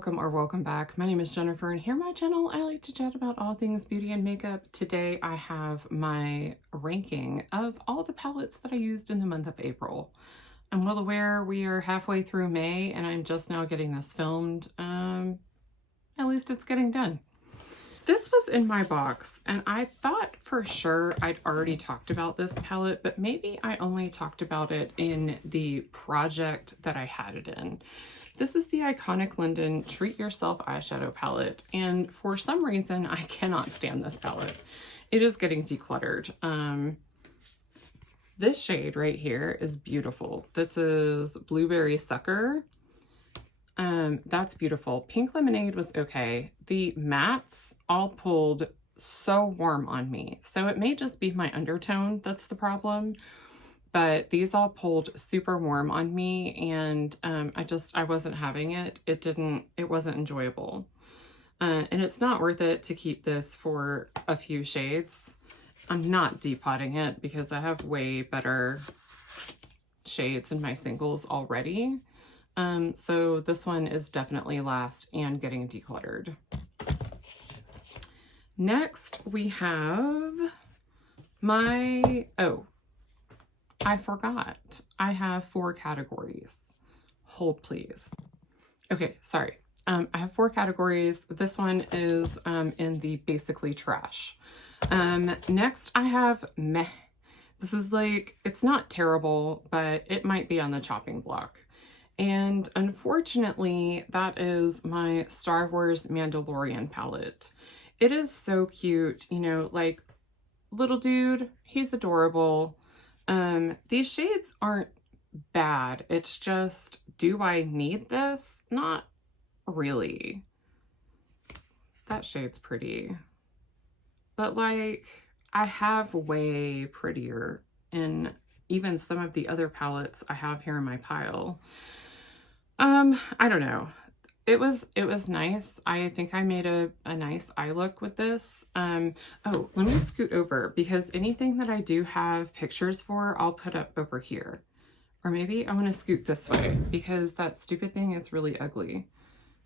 welcome or welcome back. My name is Jennifer, and here on my channel I like to chat about all things beauty and makeup. Today I have my ranking of all the palettes that I used in the month of April. I'm well aware we are halfway through May and I'm just now getting this filmed. At least it's getting done. This was in my box and I thought for sure I'd already talked about this palette, but maybe I only talked about it in the project that I had it in. This is the iconic Linden Treat Yourself eyeshadow palette, and for some reason I cannot stand this palette. It is getting decluttered. This shade right here is beautiful. This is Blueberry Sucker. That's beautiful. Pink Lemonade was okay. The mattes all pulled so warm on me, so it may just be my undertone that's the problem. But these all pulled super warm on me, and I wasn't having it. It wasn't enjoyable. And it's not worth it to keep this for a few shades. I'm not depotting it because I have way better shades in my singles already. So this one is definitely last and getting decluttered. Next we have my, I forgot. I have 4 categories. Hold please. Okay, sorry. I have 4 categories. This one is in the basically trash. Next I have meh. This is like, it's not terrible, but it might be on the chopping block. And unfortunately, that is my Star Wars Mandalorian palette. It is so cute, you know, like little dude, he's adorable. These shades aren't bad. It's just, do I need this? Not really. That shade's pretty. But like, I have way prettier in even some of the other palettes I have here in my pile. I don't know. It was nice. I think I made a nice eye look with this. Oh, let me scoot over because anything that I do have pictures for, I'll put up over here. Or maybe I want to scoot this way because that stupid thing is really ugly.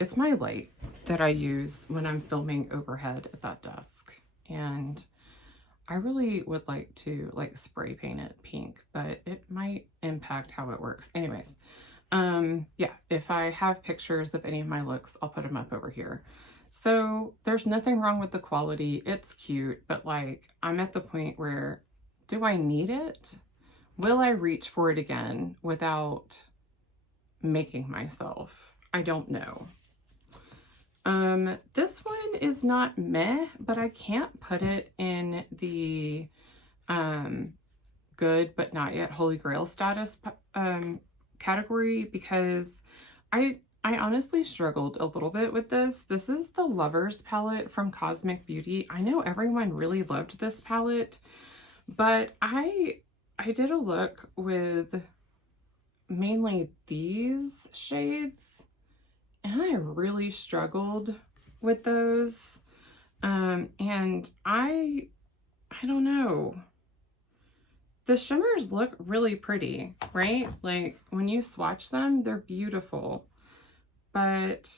It's my light that I use when I'm filming overhead at that desk. And I really would like to like spray paint it pink, but it might impact how it works. Anyways. Yeah, if I have pictures of any of my looks, I'll put them up over here. So there's nothing wrong with the quality. It's cute, but like, I'm at the point where, do I need it? Will I reach for it again without making myself? I don't know. This one is not meh, but I can't put it in the, good, but not yet Holy Grail status, category because I honestly struggled a little bit with this. This is the Lovers palette from Cosmic Beauty. I know everyone really loved this palette, but I did a look with mainly these shades and I really struggled with those. And I don't know. The shimmers look really pretty, right? Like when you swatch them, they're beautiful. But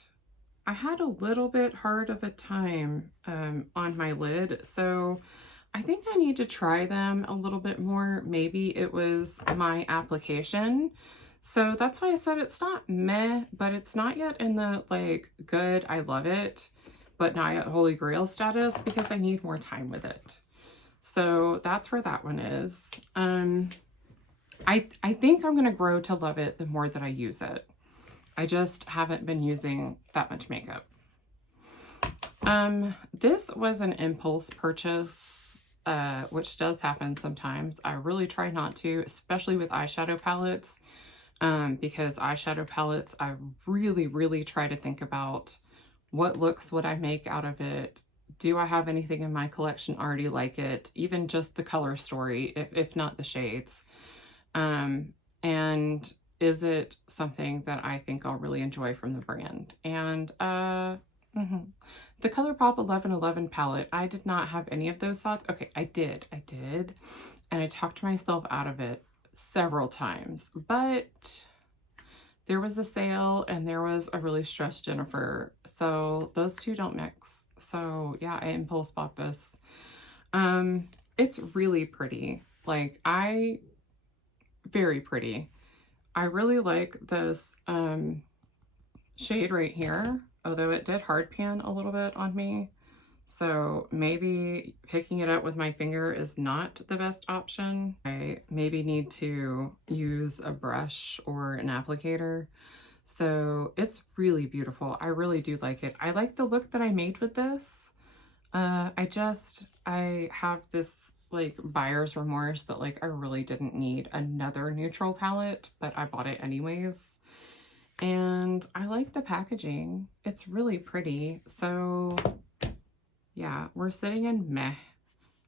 I had a little bit hard of a time on my lid. So I think I need to try them a little bit more. Maybe it was my application. So that's why I said it's not meh, but it's not yet in the like good, I love it, but not yet Holy Grail status because I need more time with it. So that's where that one is. I think I'm gonna grow to love it the more that I use it. I just haven't been using that much makeup. This was an impulse purchase, which does happen sometimes. I really try not to, especially with eyeshadow palettes, because eyeshadow palettes, I really try to think about what looks would I make out of it. Do I have anything in my collection already like it? Even just the color story, if not the shades. And is it something that I think I'll really enjoy from the brand? And the ColourPop 1111 palette, I did not have any of those thoughts. Okay, I did. And I talked myself out of it several times. But there was a sale and there was a really stressed Jennifer. So those two don't mix. So yeah, I impulse bought this. It's really pretty. Like very pretty. I really like this shade right here, although it did hard pan a little bit on me. So maybe picking it up with my finger is not the best option. I maybe need to use a brush or an applicator. So it's really beautiful. I really do like it. I like the look that I made with this. I have this like buyer's remorse that like I really didn't need another neutral palette, but I bought it anyways. And I like the packaging. It's really pretty. So yeah, we're sitting in meh.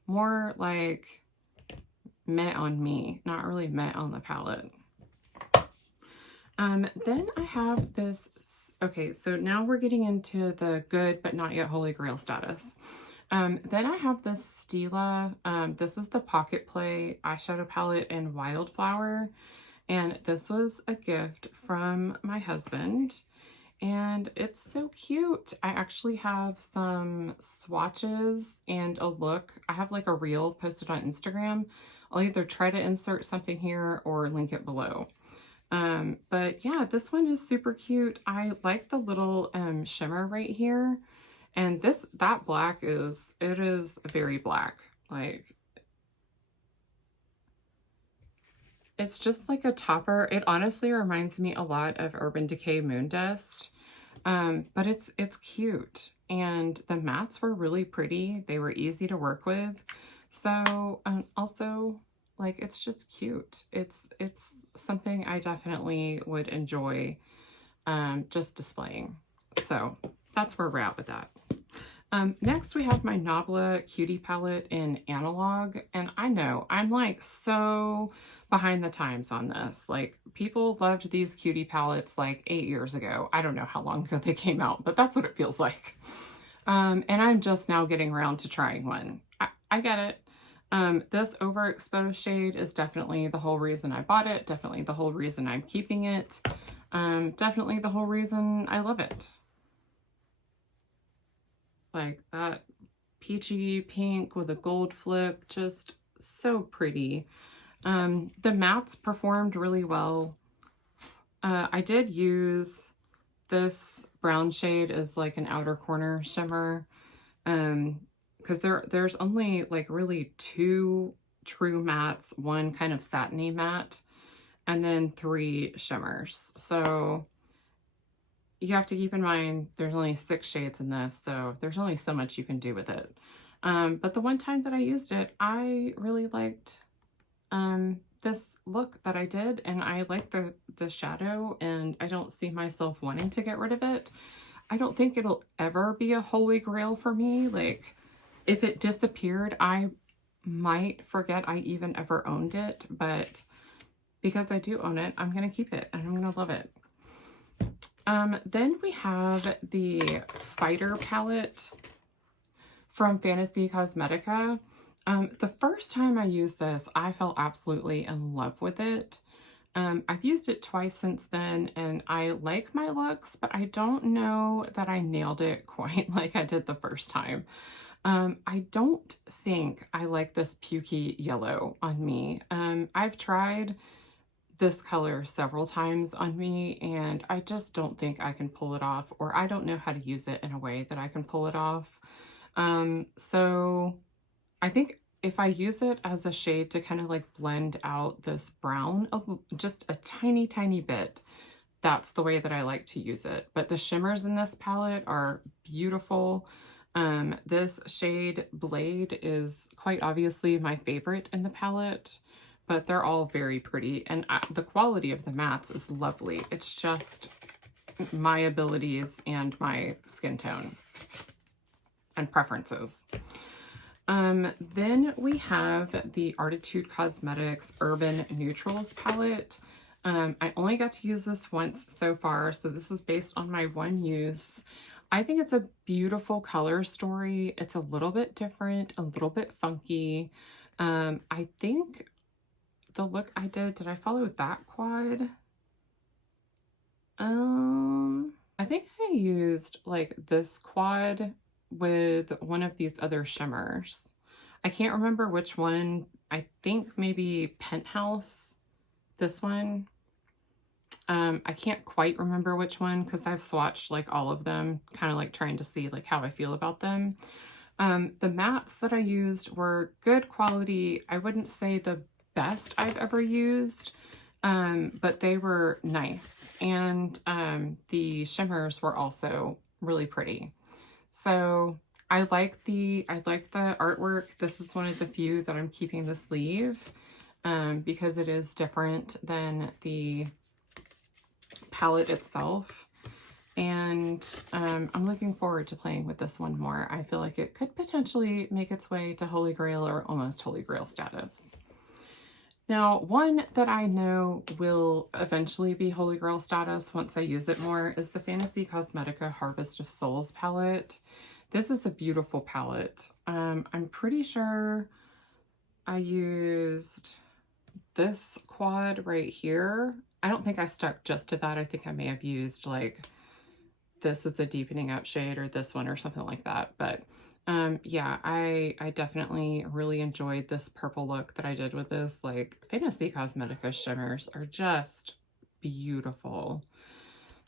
More like meh on me, not really meh on the palette. Then I have this, okay, so now we're getting into the good but not yet holy grail status. Then I have this Stila, this is the Pocket Play eyeshadow palette in Wildflower, and this was a gift from my husband, and it's so cute. I actually have some swatches and a look. I have like a reel posted on Instagram. I'll either try to insert something here or link it below. But yeah, this one is super cute. I like the little shimmer right here. And that black it is very black. Like, it's just like a topper. It honestly reminds me a lot of Urban Decay Moon Dust. But it's cute. And the mattes were really pretty. They were easy to work with. So, also, like, it's just cute. It's something I definitely would enjoy just displaying. So that's where we're at with that. Next we have my Nabla Cutie palette in Analog, and I know I'm like so behind the times on this. Like, people loved these cutie palettes like 8 years ago. I don't know how long ago they came out, but that's what it feels like. And I'm just now getting around to trying one. I get it. This overexposed shade is definitely the whole reason I bought it, definitely the whole reason I'm keeping it, definitely the whole reason I love it. Like that peachy pink with a gold flip, just so pretty. The mattes performed really well. I did use this brown shade as like an outer corner shimmer, because there's only like really 2 true mattes, one kind of satiny matte, and then 3 shimmers. So you have to keep in mind there's only 6 shades in this, so there's only so much you can do with it. But the one time that I used it, I really liked this look that I did, and I like the shadow, and I don't see myself wanting to get rid of it. I don't think it'll ever be a holy grail for me. Like, if it disappeared, I might forget I even ever owned it, but because I do own it, I'm gonna keep it and I'm gonna love it. Then we have the Fighter palette from Fantasy Cosmetica. The first time I used this, I fell absolutely in love with it. I've used it twice since then, and I like my looks, but I don't know that I nailed it quite like I did the first time. I don't think I like this pukey yellow on me. I've tried this color several times on me, and I just don't think I can pull it off, or I don't know how to use it in a way that I can pull it off. So I think if I use it as a shade to kind of like blend out this brown, just a tiny, tiny bit, that's the way that I like to use it. But the shimmers in this palette are beautiful. This shade Blade is quite obviously my favorite in the palette, but they're all very pretty, and the quality of the mattes is lovely. It's just my abilities and my skin tone and preferences. Then we have the Artitude Cosmetics Urban Neutrals palette. I only got to use this once so far, so this is based on my one use. I think it's a beautiful color story. It's a little bit different, a little bit funky. I think the look I did I follow that quad? I think I used like this quad with one of these other shimmers. I can't remember which one. I think maybe Penthouse, this one. I can't quite remember which one because I've swatched like all of them, kind of like trying to see like how I feel about them. The mattes that I used were good quality. I wouldn't say the best I've ever used, but they were nice. And the shimmers were also really pretty. So I like the artwork. This is one of the few that I'm keeping the sleeve because it is different than the palette itself. And I'm looking forward to playing with this one more. I feel like it could potentially make its way to Holy Grail or almost Holy Grail status. Now, one that I know will eventually be Holy Grail status once I use it more is the Fantasy Cosmetica Harvest of Souls palette. This is a beautiful palette. I'm pretty sure I used this quad right here. I don't think I stuck just to that. I think I may have used like this is a deepening up shade or this one or something like that. But yeah, I definitely really enjoyed this purple look that I did with this. Like Fantasy Cosmetica shimmers are just beautiful.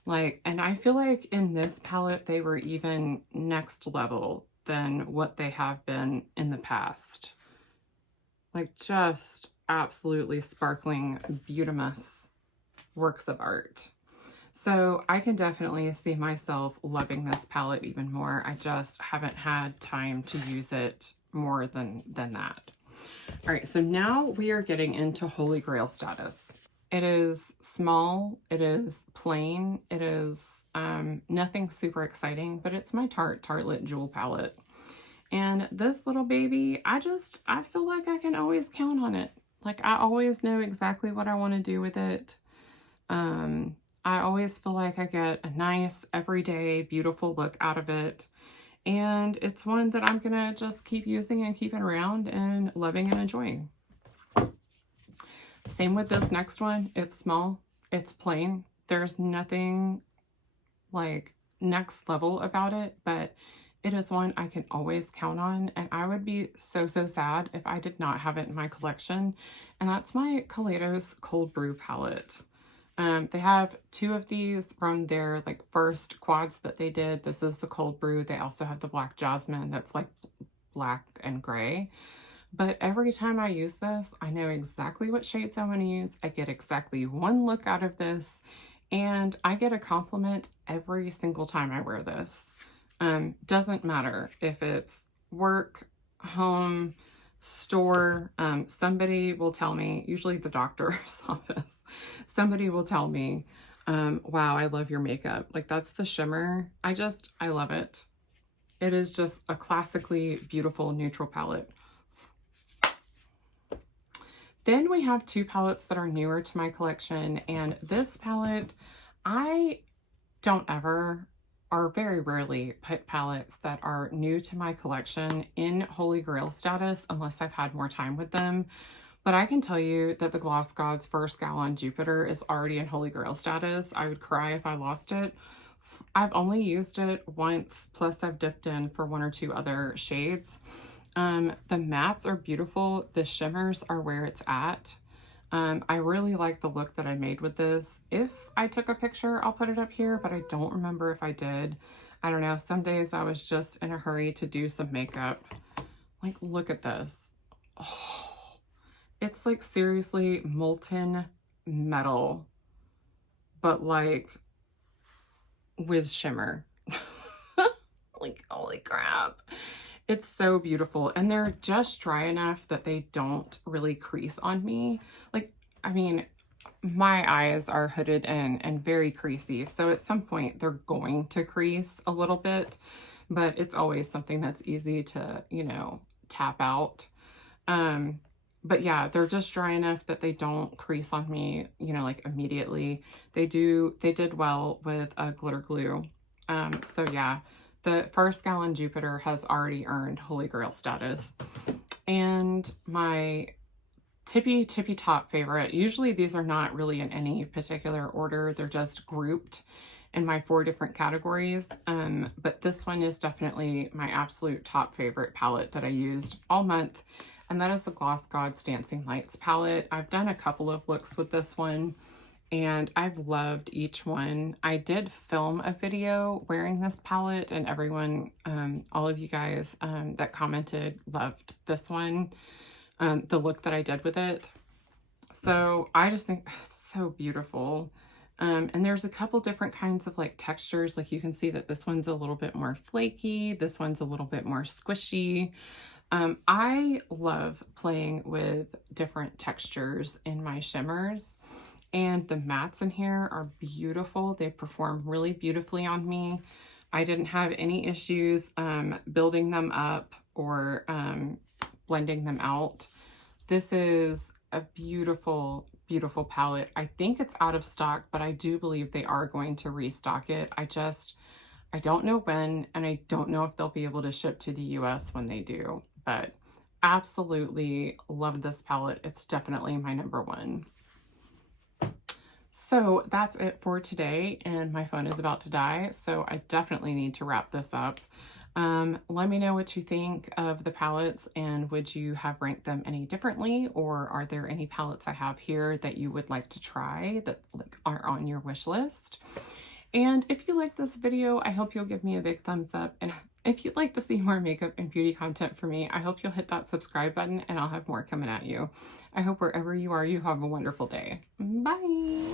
Like, and I feel like in this palette, they were even next level than what they have been in the past. Like just absolutely sparkling, beautimous works of art. So I can definitely see myself loving this palette even more. I just haven't had time to use it more than that. All right, so now we are getting into Holy Grail status. It is small, it is plain, it is nothing super exciting, but it's my Tartelette Jewel palette. And this little baby, I feel like I can always count on it. Like I always know exactly what I want to do with it. I always feel like I get a nice, everyday, beautiful look out of it. And it's one that I'm gonna just keep using and keeping around and loving and enjoying. Same with this next one. It's small, it's plain. There's nothing like next level about it, but it is one I can always count on. And I would be so sad if I did not have it in my collection. And that's my Kaleidos Cold Brew palette. They have two of these from their like first quads that they did. This is the Cold Brew. They also have the Black Jasmine that's like black and gray. But every time I use this, I know exactly what shades I want to use. I get exactly one look out of this, and I get a compliment every single time I wear this. Doesn't matter if it's work, home, store, somebody will tell me, usually the doctor's office, somebody will tell me, wow, I love your makeup. Like that's the shimmer. I love it. It is just a classically beautiful neutral palette. Then we have two palettes that are newer to my collection, and this palette, I don't ever or very rarely put palettes that are new to my collection in Holy Grail status unless I've had more time with them. But I can tell you that the Gloss Gods First Gallon Jupiter is already in Holy Grail status. I would cry if I lost it. I've only used it once, plus I've dipped in for one or two other shades. The mattes are beautiful. The shimmers are where it's at. I really like the look that I made with this. If I took a picture, I'll put it up here, but I don't remember if I did. I don't know. Some days I was just in a hurry to do some makeup. Like, look at this. Oh, it's like seriously molten metal, but like with shimmer. Like, holy crap. It's so beautiful, and they're just dry enough that they don't really crease on me. Like, I mean, my eyes are hooded in and very creasy, so at some point they're going to crease a little bit, but it's always something that's easy to, you know, tap out. But yeah, they're just dry enough that they don't crease on me, you know, like immediately. They did well with a glitter glue. So yeah. The First Gallon Jupiter has already earned Holy Grail status. And my tippy top favorite. Usually these are not really in any particular order. They're just grouped in my 4 different categories. But this one is definitely my absolute top favorite palette that I used all month. And that is the Gloss Gods Dancing Lights palette. I've done a couple of looks with this one and I've loved each one. I did film a video wearing this palette and everyone, all of you guys that commented loved this one, the look that I did with it. So I just think it's so beautiful. And there's a couple different kinds of like textures. Like you can see that this one's a little bit more flaky. This one's a little bit more squishy. I love playing with different textures in my shimmers, and the mattes in here are beautiful. They perform really beautifully on me. I didn't have any issues building them up or blending them out. This is a beautiful, beautiful palette. I think it's out of stock, but I do believe they are going to restock it. I don't know when, and I don't know if they'll be able to ship to the US when they do, but absolutely love this palette. It's definitely my number 1. So that's it for today, and my phone is about to die, so I definitely need to wrap this up. Let me know what you think of the palettes, and would you have ranked them any differently, or are there any palettes I have here that you would like to try that like are on your wish list? And if you like this video, I hope you'll give me a big thumbs up. And if you'd like to see more makeup and beauty content from me, I hope you'll hit that subscribe button and I'll have more coming at you. I hope wherever you are, you have a wonderful day. Bye.